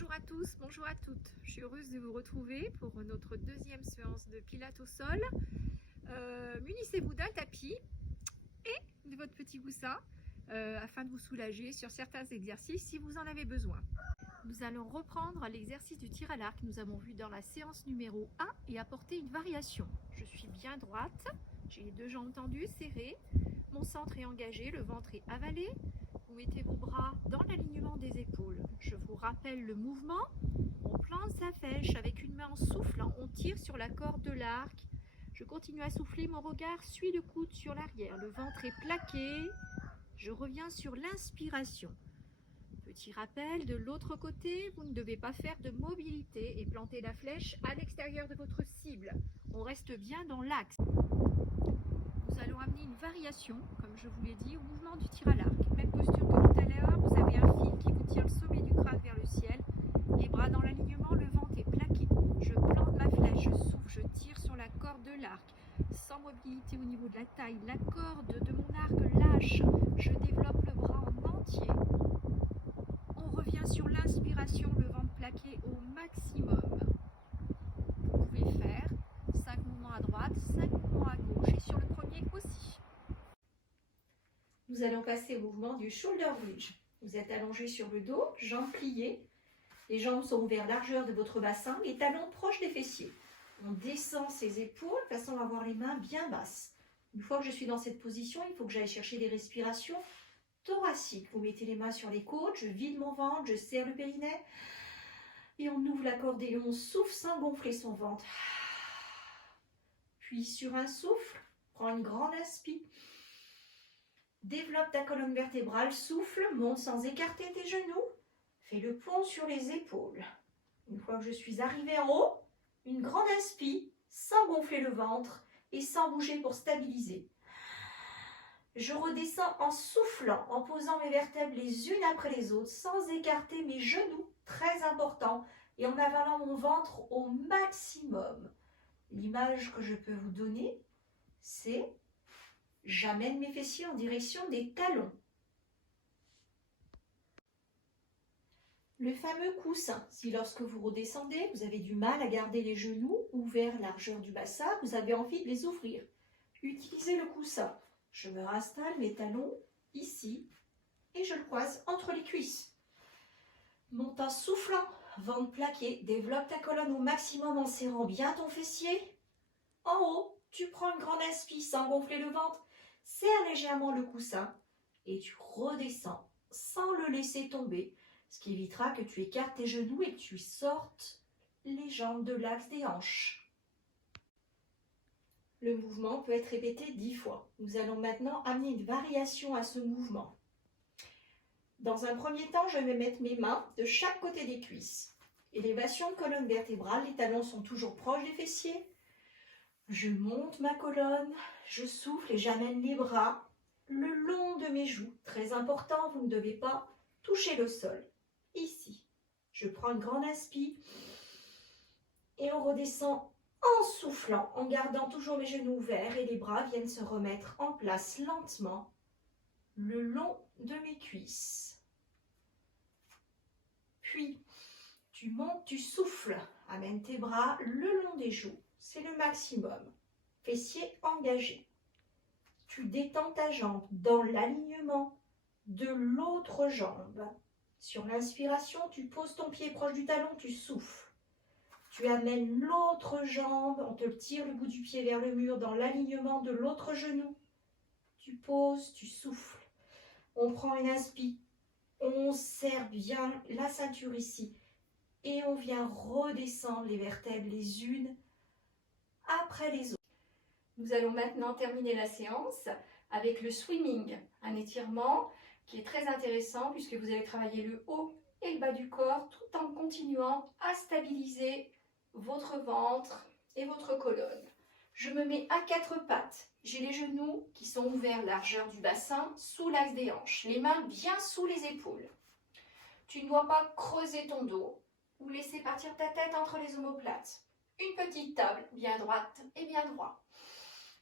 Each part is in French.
Bonjour à tous, bonjour à toutes. Je suis heureuse de vous retrouver pour notre deuxième séance de pilates au sol. Munissez-vous d'un tapis et de votre petit coussin afin de vous soulager sur certains exercices si vous en avez besoin. Nous allons reprendre l'exercice du tir à l'arc que nous avons vu dans la séance numéro 1 et apporter une variation. Je suis bien droite, j'ai les deux jambes tendues, serrées, mon centre est engagé, le ventre est avalé. Vous mettez vos bras dans l'alignement des épaules. Je vous rappelle le mouvement. On plante sa fèche avec une main en soufflant. On tire sur la corde de l'arc. Je continue à souffler. Mon regard suit le coude sur l'arrière. Le ventre est plaqué. Je reviens sur l'inspiration. Petit rappel, de l'autre côté, vous ne devez pas faire de mobilité et planter la flèche à l'extérieur de votre cible. On reste bien dans l'axe. Nous allons amener une variation, comme je vous l'ai dit, au mouvement du tir à l'arc. Même posture que tout à l'heure, vous avez un fil qui vous tire le sommet du crâne vers le ciel, les bras dans l'alignement, le ventre est plaqué. Je plante ma flèche, je souffle, je tire sur la corde de l'arc, sans mobilité au niveau de la taille. La corde de mon arc lâche, je développe le bras en entier. On revient sur l'inspiration, le ventre plaqué au maximum. Vous pouvez faire 5 mouvements à droite, 5 mouvements à gauche et sur le premier aussi. Nous allons passer au mouvement du shoulder bridge. Vous êtes allongé sur le dos, jambes pliées. Les jambes sont ouvertes largeur de votre bassin, les talons proches des fessiers. On descend ses épaules de façon à avoir les mains bien basses. Une fois que je suis dans cette position, il faut que j'aille chercher des respirations thoraciques. Vous mettez les mains sur les côtes, je vide mon ventre, je serre le périnée. Et on ouvre la corde et on souffle sans gonfler son ventre. Puis sur un souffle, prends une grande inspire. Développe ta colonne vertébrale, souffle, monte sans écarter tes genoux. Fais le pont sur les épaules. Une fois que je suis arrivée en haut, une grande inspire, sans gonfler le ventre et sans bouger pour stabiliser. Je redescends en soufflant, en posant mes vertèbres les unes après les autres, sans écarter mes genoux, très important, et en avalant mon ventre au maximum. L'image que je peux vous donner, c'est j'amène mes fessiers en direction des talons. Le fameux coussin, si lorsque vous redescendez, vous avez du mal à garder les genoux ouverts largeur du bassin, vous avez envie de les ouvrir. Utilisez le coussin. Je me installe mes talons ici et je le croise entre les cuisses. Monte en soufflant, ventre plaqué, développe ta colonne au maximum en serrant bien ton fessier. En haut, tu prends une grande inspire sans gonfler le ventre. Serre légèrement le coussin et tu redescends sans le laisser tomber, ce qui évitera que tu écartes tes genoux et que tu sortes les jambes de l'axe des hanches. Le mouvement peut être répété 10 fois. Nous allons maintenant amener une variation à ce mouvement. Dans un premier temps, je vais mettre mes mains de chaque côté des cuisses. Élévation de colonne vertébrale, les talons sont toujours proches des fessiers. Je monte ma colonne, je souffle et j'amène les bras le long de mes joues. Très important, vous ne devez pas toucher le sol. Ici, je prends une grande inspire et on redescend en soufflant, en gardant toujours mes genoux ouverts et les bras viennent se remettre en place lentement le long de mes cuisses. Puis, tu montes, tu souffles, amène tes bras le long des joues. C'est le maximum. Fessiers engagés. Tu détends ta jambe dans l'alignement de l'autre jambe. Sur l'inspiration, tu poses ton pied proche du talon, tu souffles. Tu amènes l'autre jambe, on te tire le bout du pied vers le mur dans l'alignement de l'autre genou. Tu poses, tu souffles. On prend une inspire. On serre bien la ceinture ici. Et on vient redescendre les vertèbres les unes après les autres. Nous allons maintenant terminer la séance avec le swimming, un étirement qui est très intéressant puisque vous allez travailler le haut et le bas du corps tout en continuant à stabiliser votre ventre et votre colonne. Je me mets à 4 pattes. J'ai les genoux qui sont ouverts largeur du bassin sous l'axe des hanches, les mains bien sous les épaules. Tu ne dois pas creuser ton dos ou laisser partir ta tête entre les omoplates. Une petite table bien droite et bien droit.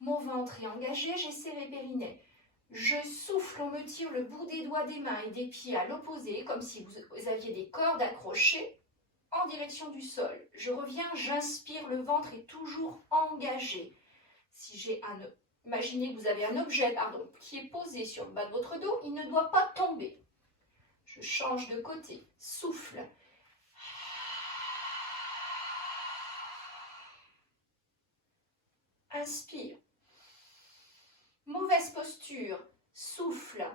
Mon ventre est engagé, j'ai serré le périnée. Je souffle, on me tire le bout des doigts des mains et des pieds à l'opposé, comme si vous aviez des cordes accrochées. en direction du sol. Je reviens, j'inspire, le ventre est toujours engagé. Si j'ai imaginez que vous avez un objet qui est posé sur le bas de votre dos, il ne doit pas tomber. Je change de côté, souffle. Inspire. Mauvaise posture, souffle.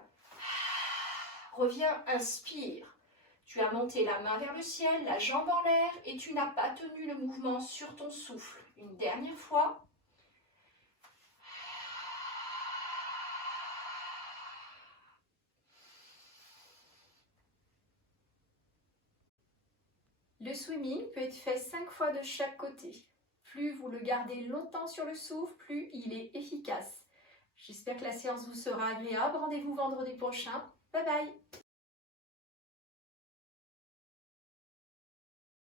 Reviens, inspire. Tu as monté la main vers le ciel, la jambe en l'air et tu n'as pas tenu le mouvement sur ton souffle. Une dernière fois. Le swimming peut être fait 5 fois de chaque côté. Plus vous le gardez longtemps sur le souffle, plus il est efficace. J'espère que la séance vous sera agréable. Rendez-vous vendredi prochain. Bye bye!